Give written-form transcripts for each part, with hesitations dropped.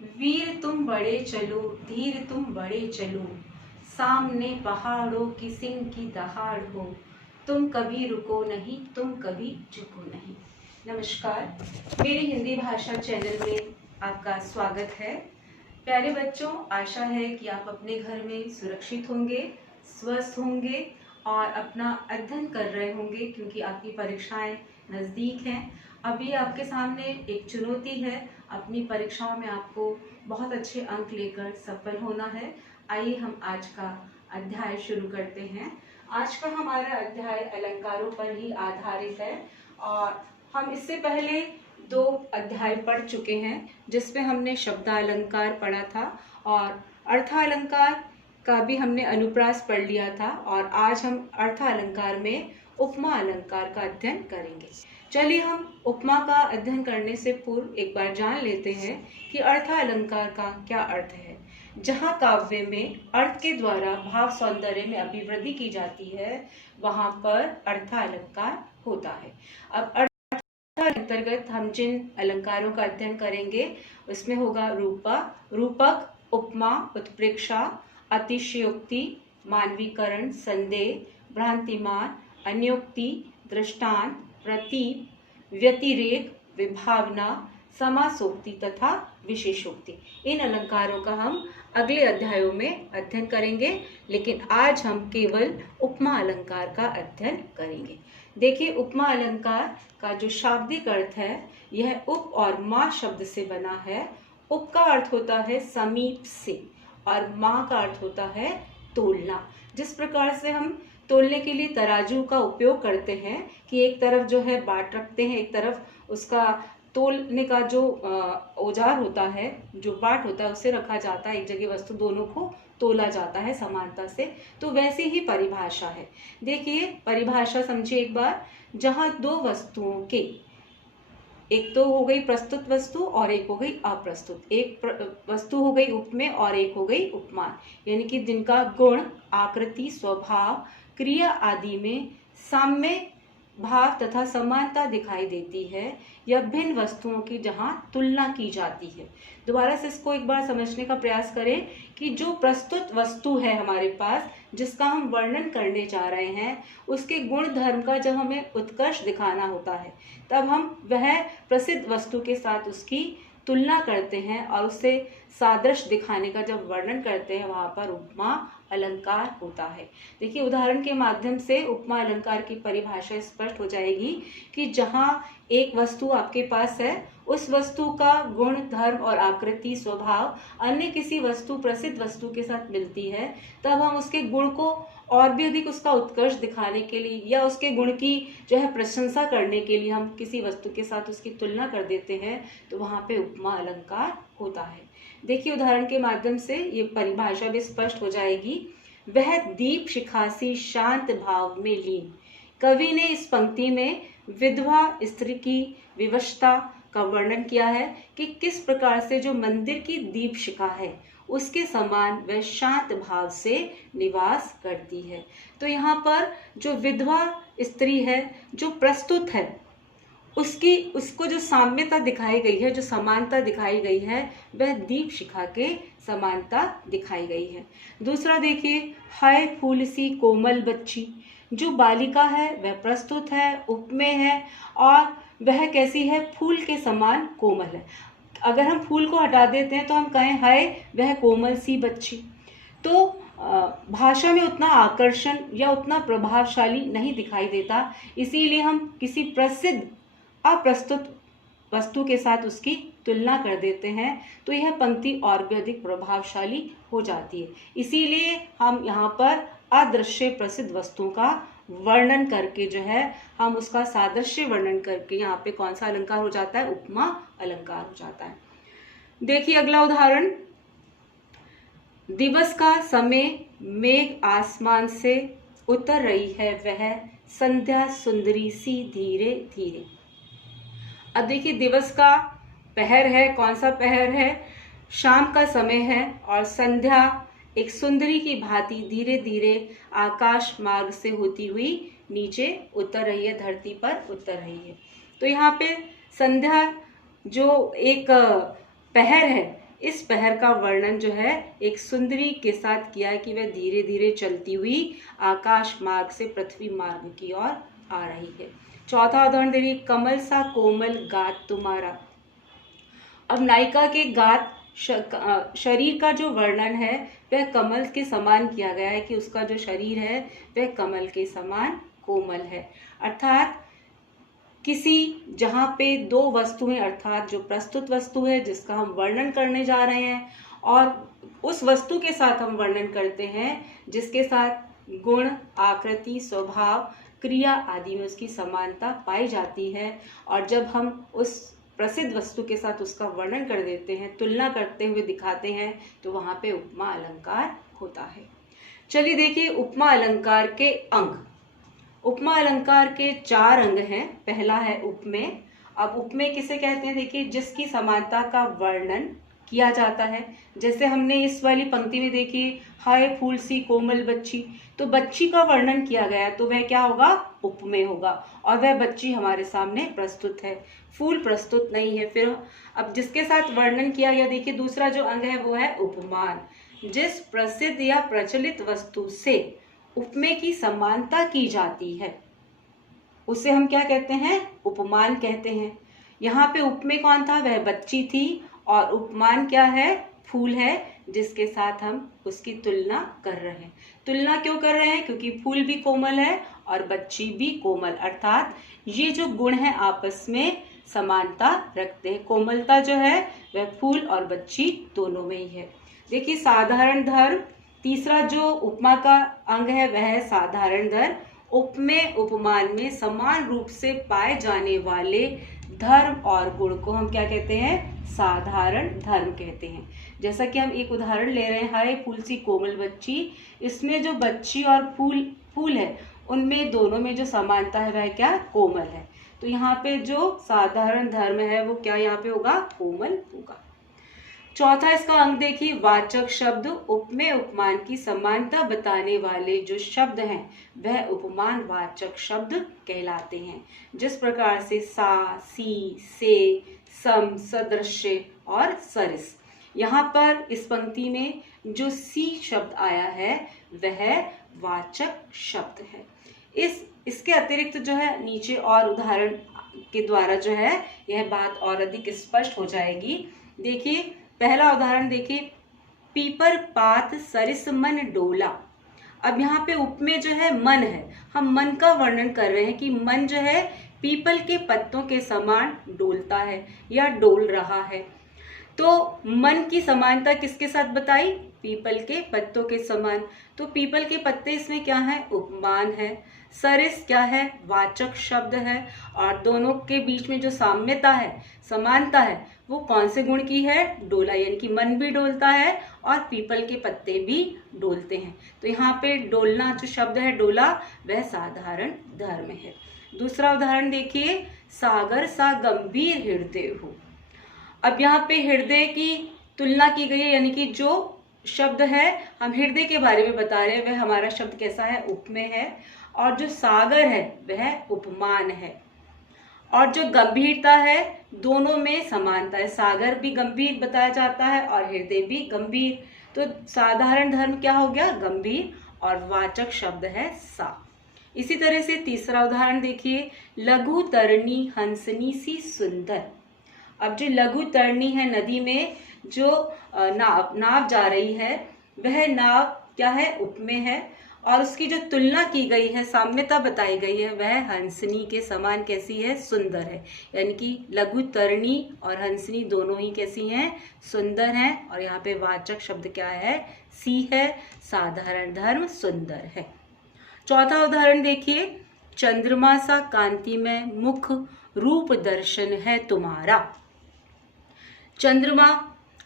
वीर तुम बड़े चलो, धीर तुम बड़े चलो, सामने पहाड़ों की सिंह की दहाड़ हो, तुम कभी रुको नहीं, तुम कभी झुको नहीं। नमस्कार, मेरी हिंदी भाषा चैनल में आपका स्वागत है। प्यारे बच्चों, आशा है कि आप अपने घर में सुरक्षित होंगे, स्वस्थ होंगे और अपना अध्ययन कर रहे होंगे, क्योंकि आपकी परीक्षाएं नज़दीक हैं। अभी आपके सामने एक चुनौती है, अपनी परीक्षाओं में आपको बहुत अच्छे अंक लेकर सफल होना है। आइए हम आज का अध्याय शुरू करते हैं। आज का हमारा अध्याय अलंकारों पर ही आधारित है और हम इससे पहले 2 अध्याय पढ़ चुके हैं, जिसमें हमने शब्दालंकार पढ़ा था और अर्थालंकार का भी हमने अनुप्रास पढ़ लिया था और आज हम अर्थालंकार में उपमा अलंकार का अध्ययन करेंगे। चलिए हम उपमा का अध्ययन करने से पूर्व एक बार जान लेते हैं कि अर्थालंकार का क्या अर्थ है। जहाँ काव्य में अर्थ के द्वारा भाव सौंदर्य में अभिवृद्धि की जाती है, वहाँ पर अर्थालंकार होता है। अब अंतर्गत हम जिन अलंकारों का अध्ययन करेंगे उसमें होगा रूपक, उपमा, उत्प्रेक्षा, अतिशयोक्ति, मानवीकरण, संदेह, भ्रांतिमान, अन्योक्ति, दृष्टांत, प्रतीप, व्यतिरेक, विभावना, समासोक्ति तथा विशेषोक्ति। इन अलंकारों का हम अगले अध्यायों में अध्ययन करेंगे, लेकिन आज हम केवल उपमा अलंकार का अध्ययन करेंगे। देखिए, उपमा अलंकार का जो शाब्दिक अर्थ है, यह उप और मा शब्द से बना है। उप का अर्थ होता है समीप से और मा का अर्थ होता है तोलना। जिस प्रकार से हम तोलने के लिए तराजू का उपयोग करते हैं कि एक तरफ जो है बाट रखते हैं, एक तरफ उसका तोलने का जो औजार होता है, जो बाट होता है, उसे रखा जाता है, एक जगह वस्तु दोनों को तोला जाता है समानता से। तो वैसी ही परिभाषा है। देखिए, परिभाषा समझिए एक बार। जहाँ 2 वस्तुओं के, एक तो हो गई प्रस्तुत वस्तु और एक हो गई अप्रस्तुत, एक वस्तु हो गई उपमेय और एक हो गई उपमान, यानी कि जिनका गुण, आकृति, स्वभाव, क्रिया आदि में साम्य भाव तथा समानता दिखाई देती है, या भिन्न वस्तुओं की जहाँ तुलना की जाती है। दोबारा से इसको एक बार समझने का प्रयास करें कि जो प्रस्तुत वस्तु है हमारे पास, जिसका हम वर्णन करने जा रहे हैं, उसके गुण धर्म का जब हमें उत्कर्ष दिखाना होता है, तब हम वह प्रसिद्ध वस्तु के साथ उसकी तुलना करते हैं और उससे सादृश्य दिखाने का जब वर्णन करते हैं, वहाँ पर उपमा अलंकार होता है। देखिए, उदाहरण के माध्यम से उपमा अलंकार की परिभाषा स्पष्ट हो जाएगी कि जहाँ एक वस्तु आपके पास है, उस वस्तु का गुण, धर्म और आकृति, स्वभाव अन्य किसी वस्तु, प्रसिद्ध वस्तु के साथ मिलती है, तब हम उसके गुण को और भी अधिक उसका उत्कर्ष दिखाने के लिए या उसके गुण की जो है प्रशंसा करने के लिए हम किसी वस्तु के साथ उसकी तुलना कर देते हैं, तो वहाँ पे उपमा अलंकार होता है। देखिए, उदाहरण के माध्यम से ये परिभाषा भी स्पष्ट हो जाएगी। वह दीप शिखासी शांत भाव में लीन। कवि ने इस पंक्ति में विधवा स्त्री की विवशता का वर्णन किया है कि किस प्रकार से जो मंदिर की दीप शिखा है, उसके समान वह शांत भाव से निवास करती है। तो यहाँ पर जो विधवा स्त्री है, जो प्रस्तुत है, उसको जो साम्यता दिखाई गई है, जो समानता दिखाई गई है, वह दीप शिखा के समानता दिखाई गई है। दूसरा देखिए, हाय फूल सी कोमल बच्ची। जो बालिका है वह प्रस्तुत है, उपमेय है और वह कैसी है? फूल के समान कोमल है। अगर हम फूल को हटा देते हैं तो हम कहें हाय वह कोमल सी बच्ची, तो भाषा में उतना आकर्षण या उतना प्रभावशाली नहीं दिखाई देता। इसीलिए हम किसी प्रसिद्ध अप्रस्तुत वस्तु के साथ उसकी तुलना कर देते हैं, तो यह पंक्ति और भी अधिक प्रभावशाली हो जाती है। इसीलिए हम यहाँ पर अदृश्य प्रसिद्ध वस्तुओं का वर्णन करके जो है, हम उसका सादृश्य वर्णन करके यहाँ पे कौन सा अलंकार हो जाता है? उपमा अलंकार हो जाता है। देखिए अगला उदाहरण। दिवस का समय, मेघ आसमान से उतर रही है, वह संध्या सुंदरी सी धीरे धीरे। अब देखिए, दिवस का पहर है, कौन सा पहर है? शाम का समय है और संध्या एक सुंदरी की भांति धीरे धीरे आकाश मार्ग से होती हुई नीचे उतर रही है, धरती पर उतर रही है। तो यहाँ पे संध्या जो एक पहर है, इस पहर का वर्णन जो है एक सुंदरी के साथ किया है कि वह धीरे धीरे चलती हुई आकाश मार्ग से पृथ्वी मार्ग की ओर आ रही है। चौथा उदाहरण देखिए, कमल सा कोमल गात तुम्हारा। अब नायिका के गात शरीर का जो वर्णन है वह कमल के समान किया गया है कि उसका जो शरीर है वह कमल के समान कोमल है। अर्थात किसी जहाँ पे दो वस्तुएं, अर्थात जो प्रस्तुत वस्तु है जिसका हम वर्णन करने जा रहे हैं और उस वस्तु के साथ हम वर्णन करते हैं जिसके साथ गुण, आकृति, स्वभाव, क्रिया आदि में उसकी समानता पाई जाती है, और जब हम उस प्रसिद्ध वस्तु के साथ उसका वर्णन कर देते हैं, तुलना करते हुए दिखाते हैं, तो वहाँ पे उपमा अलंकार होता है। चलिए देखिए उपमा अलंकार के अंग। उपमा अलंकार के 4 अंग हैं। पहला है उपमेय। अब उपमेय किसे कहते हैं? देखिए, जिसकी समानता का वर्णन किया जाता है। जैसे हमने इस वाली पंक्ति में देखिए, हाय फूल सी कोमल बच्ची, तो बच्ची का वर्णन किया गया तो वह क्या होगा? उपमेय होगा, और वह बच्ची हमारे सामने प्रस्तुत है, फूल प्रस्तुत नहीं है। फिर अब जिसके साथ वर्णन किया गया, देखिए दूसरा जो अंग है वो है उपमान। जिस प्रसिद्ध या प्रचलित वस्तु से उपमेय की समानता की जाती है उसे हम क्या कहते हैं? उपमान कहते हैं। यहाँ पे उपमेय कौन था? वह बच्ची थी, और उपमान क्या है? फूल है जिसके साथ हम उसकी तुलना कर रहे हैं। तुलना क्यों कर रहे हैं? क्योंकि फूल भी कोमल है और बच्ची भी कोमल, अर्थात ये जो गुण है आपस में समानता रखते हैं। कोमलता जो है वह फूल और बच्ची दोनों में ही है। देखिए साधारण धर्म, तीसरा जो उपमा का अंग है वह है साधारण धर्म। उपमेय उपमान में समान रूप से पाए जाने वाले धर्म और गुण को हम क्या कहते हैं? साधारण धर्म कहते हैं। जैसा कि हम एक उदाहरण ले रहे हैं, हाय फूल सी कोमल बच्ची, इसमें जो बच्ची और फूल है उनमें दोनों में जो समानता है वह क्या? कोमल है। तो यहाँ पे जो साधारण धर्म है वो क्या यहाँ पे होगा? कोमल होगा। चौथा इसका अंग देखिए, वाचक शब्द। उपमेय उपमान की समानता बताने वाले जो शब्द हैं वह उपमान वाचक शब्द कहलाते हैं। जिस प्रकार से सा, सी, से, सम, सदृश्य और सरिस। यहाँ पर इस पंक्ति में जो सी शब्द आया है वह वाचक शब्द है। इसके अतिरिक्त जो है नीचे और उदाहरण के द्वारा जो है यह बात और अधिक स्पष्ट हो जाएगी। देखिए पहला उदाहरण देखिए, पीपर पात सरिस मन डोला। अब यहाँ पे उपमेय जो है मन है, हम मन का वर्णन कर रहे हैं कि मन जो है पीपल के पत्तों के समान डोलता है या डोल रहा है। तो मन की समानता किसके साथ बताई? पीपल के पत्तों के समान। तो पीपल के पत्ते इसमें क्या है? उपमान है। सरिस क्या है? वाचक शब्द है। और दोनों के बीच में जो साम्यता है, समानता है, वो कौन से गुण की है? डोला, यानी कि मन भी डोलता है और पीपल के पत्ते भी डोलते हैं। तो यहाँ पे डोलना जो शब्द है, डोला, वह साधारण धर्म है। दूसरा उदाहरण देखिए, सागर सा गंभीर हृदय हो। अब यहाँ पे हृदय की तुलना की गई है, यानी कि जो शब्द है हम हृदय के बारे में बता रहे हैं वह हमारा शब्द कैसा है? उपमेय है। और जो सागर है वह उपमान है। और जो गंभीरता है, दोनों में समानता है। सागर भी गंभीर बताया जाता है और हृदय भी गंभीर। तो साधारण धर्म क्या हो गया? गंभीर, और वाचक शब्द है सा। इसी तरह से तीसरा उदाहरण देखिए, लघु तरणी हंसनी सी सुंदर। अब जो लघु तरणी है, नदी में जो नाव जा रही है, वह नाव क्या है? उपमेय है। और उसकी जो तुलना की गई है, साम्यता बताई गई है, वह हंसनी के समान कैसी है? सुंदर है। यानी कि लघु तरणी और हंसनी दोनों ही कैसी हैं? सुंदर हैं। और यहाँ पे वाचक शब्द क्या है? सी है। साधारण धर्म सुंदर है। चौथा उदाहरण देखिए, चंद्रमा सा कांतिमय मुख रूप दर्शन है तुम्हारा। चंद्रमा,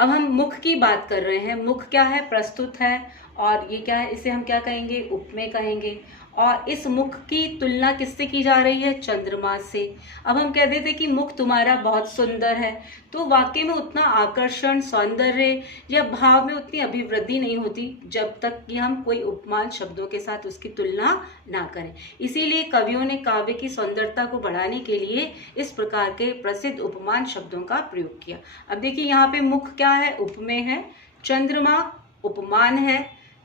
अब हम मुख की बात कर रहे हैं। मुख क्या है? प्रस्तुत है। और ये क्या है, इसे हम क्या कहेंगे, उपमेय कहेंगे। और इस मुख की तुलना किससे की जा रही है, चंद्रमा से। अब हम कह देते कि मुख तुम्हारा बहुत सुंदर है, तो वाक्य में उतना आकर्षण, सौंदर्य या भाव में उतनी अभिवृद्धि नहीं होती जब तक कि हम कोई उपमान शब्दों के साथ उसकी तुलना ना करें। इसीलिए कवियों ने काव्य की सुंदरता को बढ़ाने के लिए इस प्रकार के प्रसिद्ध उपमान शब्दों का प्रयोग किया। अब देखिए यहाँ पे मुख क्या है, उपमेय है, चंद्रमा उपमान है,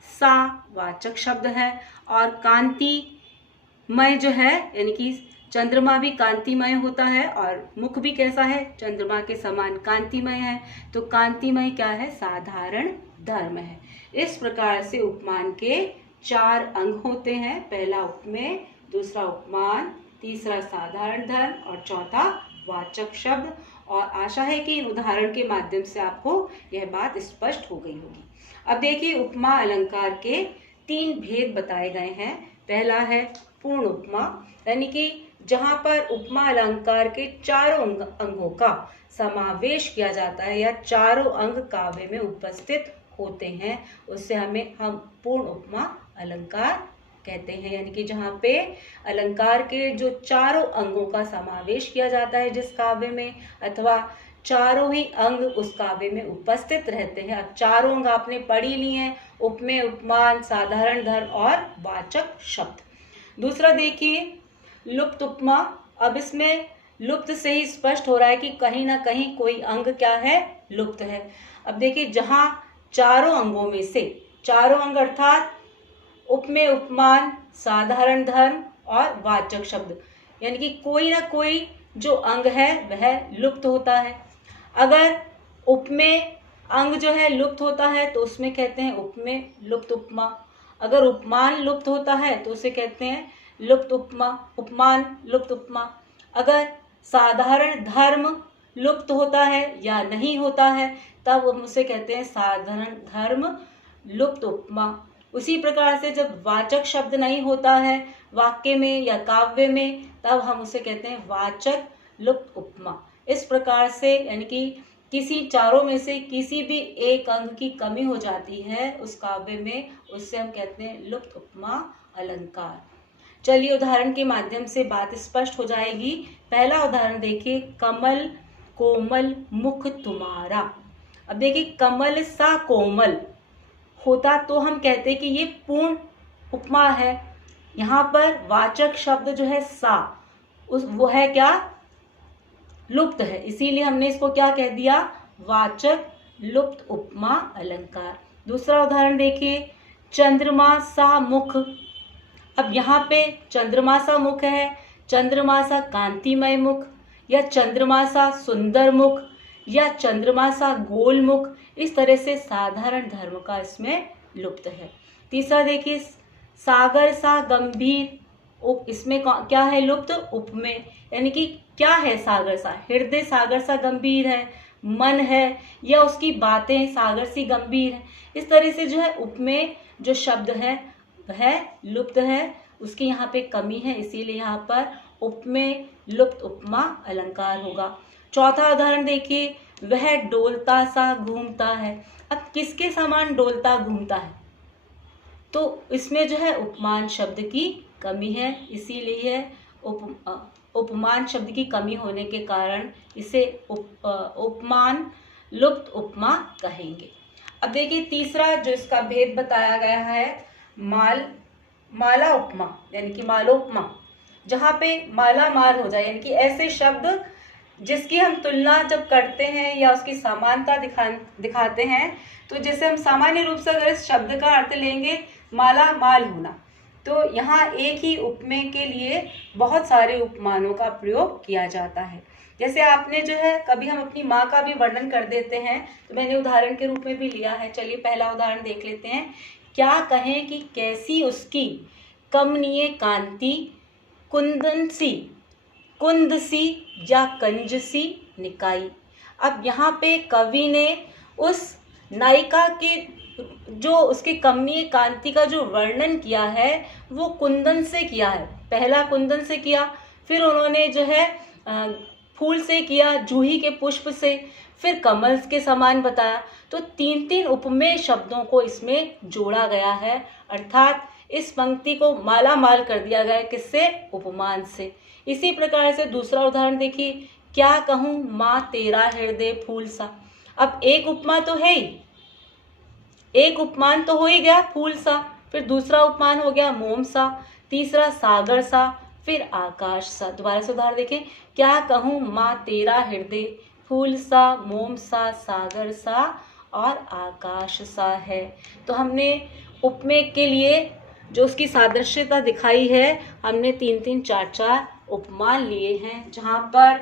सा वाचक शब्द है, और कांतिमय जो है, यानी कि चंद्रमा भी कांतिमय होता है और मुख भी कैसा है, चंद्रमा के समान कांतिमय है। तो कांतिमय क्या है, साधारण धर्म है। इस प्रकार से उपमान के 4 अंग होते हैं, पहला उपमेय, दूसरा उपमान, तीसरा साधारण धर्म और चौथा वाचक शब्द। और आशा है कि इन उदाहरण के माध्यम से आपको यह बात स्पष्ट हो गई होगी। अब देखिए उपमा अलंकार के 3 भेद बताए गए हैं। पहला है पूर्ण उपमा, यानी कि जहाँ पर उपमा अलंकार के चारों अंगों का समावेश किया जाता है या चारों अंग काव्य में उपस्थित होते हैं, उससे हम पूर्ण उपमा अलंकार कहते हैं। यानी कि जहाँ पे अलंकार के जो चारों अंगों का समावेश किया जाता है जिस काव्य में, अथवा चारों ही अंग उस काव्य में उपस्थित रहते हैं। अब चारों अंग आपने पढ़ ही लिए हैं, उपमेय, उपमान, साधारण धर्म और वाचक शब्द। दूसरा देखिए लुप्त उपमा। अब इसमें लुप्त से ही स्पष्ट हो रहा है कि कहीं ना कहीं कोई अंग क्या है, लुप्त है। अब देखिए जहाँ चारों अंगों में से, चारों अंग अर्थात उपमेय, उपमान, साधारण धर्म और वाचक शब्द, यानी कि कोई ना कोई जो अंग है वह लुप्त होता है। अगर उपमेय अंग जो है लुप्त होता है तो उसमें कहते हैं उपमेय लुप्त उपमा। अगर उपमान लुप्त होता है तो उसे कहते हैं लुप्त उपमा, उपमान लुप्त उपमा। अगर साधारण धर्म लुप्त होता है या नहीं होता है तब हम उसे कहते हैं साधारण धर्म लुप्त उपमा। उसी प्रकार से जब वाचक शब्द नहीं होता है वाक्य में या काव्य में, तब हम उसे कहते हैं वाचक लुप्त उपमा। इस प्रकार से यानी कि किसी चारों में से किसी भी एक अंग की कमी हो जाती है उस काव्य में, उससे हम कहते हैं लुप्त उपमा अलंकार। चलिए उदाहरण के माध्यम से बात स्पष्ट हो जाएगी। पहला उदाहरण देखिए, कमल कोमल मुख तुम्हारा। अब देखिए कमल सा कोमल होता तो हम कहते कि ये पूर्ण उपमा है। यहाँ पर वाचक शब्द जो है सा, वो है क्या, लुप्त है, इसीलिए हमने इसको क्या कह दिया, वाचक लुप्त उपमा अलंकार। दूसरा उदाहरण देखिए, चंद्रमा सा मुख। अब यहाँ पे चंद्रमा सा मुख है, चंद्रमा सा कांतिमय मुख, या चंद्रमा सा सुंदर मुख, या चंद्रमा सा गोल मुख। इस तरह से साधारण धर्म का इसमें लुप्त है। तीसरा देखिए, सागर सा गंभीर, इसमें क्या है लुप्त, उपमेय। यानी कि क्या है सागर सा, हृदय सागर सा गंभीर है, मन है, या उसकी बातें सागर सी गंभीर है। इस तरह से जो है उपमेय जो शब्द है वह लुप्त है, उसकी यहाँ पे कमी है, इसीलिए यहाँ पर उपमेय लुप्त उपमा अलंकार होगा। चौथा उदाहरण देखिए, वह डोलता सा घूमता है। अब किसके समान डोलता घूमता है, तो इसमें जो है उपमान शब्द की कमी है, इसीलिए उपमान शब्द की कमी होने के कारण इसे उपमान लुप्त उपमा कहेंगे। अब देखिए तीसरा जो इसका भेद बताया गया है, माला उपमा, यानी कि मालोपमा। जहाँ पे माला माल हो जाए, यानी कि ऐसे शब्द जिसकी हम तुलना जब करते हैं या उसकी समानता दिखाते हैं, तो जैसे हम सामान्य रूप से अगर इस शब्द का अर्थ लेंगे माला माल होना, तो यहाँ एक ही उपमेय के लिए बहुत सारे उपमानों का प्रयोग किया जाता है। जैसे आपने जो है कभी हम अपनी माँ का भी वर्णन कर देते हैं, तो मैंने उदाहरण के रूप में भी लिया है। चलिए पहला उदाहरण देख लेते हैं। क्या कहें कि कैसी उसकी कमनीय कांति, कुंदन सी, कुंद सी या कंज सी निकाई। अब यहाँ पे कवि ने उस नायिका के जो उसकी कमनीय कांति का जो वर्णन किया है वो कुंदन से किया है। पहला कुंदन से किया, फिर उन्होंने जो है फूल से किया, जूही के पुष्प से, फिर कमल के समान बताया। तो 3-3 उपमेय शब्दों को इसमें जोड़ा गया है, अर्थात इस पंक्ति को माला माल कर दिया गया है किससे? उपमान से। इसी प्रकार से दूसरा उदाहरण देखिए, क्या कहूँ माँ तेरा हृदय फूल सा। अब एक उपमा तो है ही, एक उपमान तो हो ही गया फूल सा, फिर दूसरा उपमान हो गया मोम सा, तीसरा सागर सा, फिर आकाश सा। दोबारा से उदाहरण देखें, क्या कहूँ माँ तेरा हृदय फूल सा, मोम सा, सागर सा और आकाश सा है। तो हमने उपमेय के लिए जो उसकी सादृश्यता दिखाई है, हमने 3-3, 4-4 उपमान लिए हैं। जहाँ पर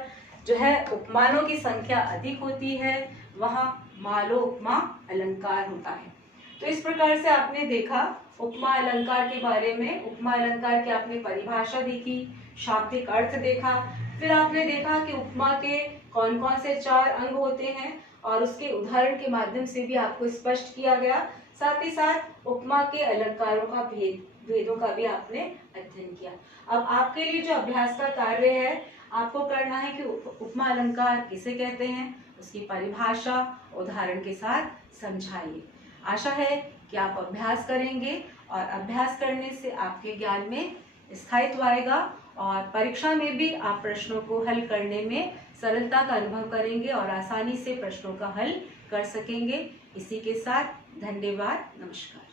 जो है उपमानों की संख्या अधिक होती है, वहाँ मालो उपमा अलंकार होता है। तो इस प्रकार से आपने देखा उपमा अलंकार के बारे में। उपमा अलंकार की आपने परिभाषा देखी, शाब्दिक अर्थ देखा, फिर आपने देखा कि उपमा के कौन कौन से 4 अंग होते हैं और उसके उदाहरण के माध्यम से भी आपको स्पष्ट किया गया। साथ ही साथ उपमा के अलंकारों का भेदों का भी आपने अध्ययन किया। अब आपके लिए जो अभ्यास का कार्य है, आपको करना है कि उपमा अलंकार किसे कहते हैं, उसकी परिभाषा उदाहरण के साथ समझाइए। आशा है कि आप अभ्यास करेंगे और अभ्यास करने से आपके ज्ञान में स्थायित्व आएगा और परीक्षा में भी आप प्रश्नों को हल करने में सरलता का अनुभव करेंगे और आसानी से प्रश्नों का हल कर सकेंगे। इसी के साथ धन्यवाद, नमस्कार।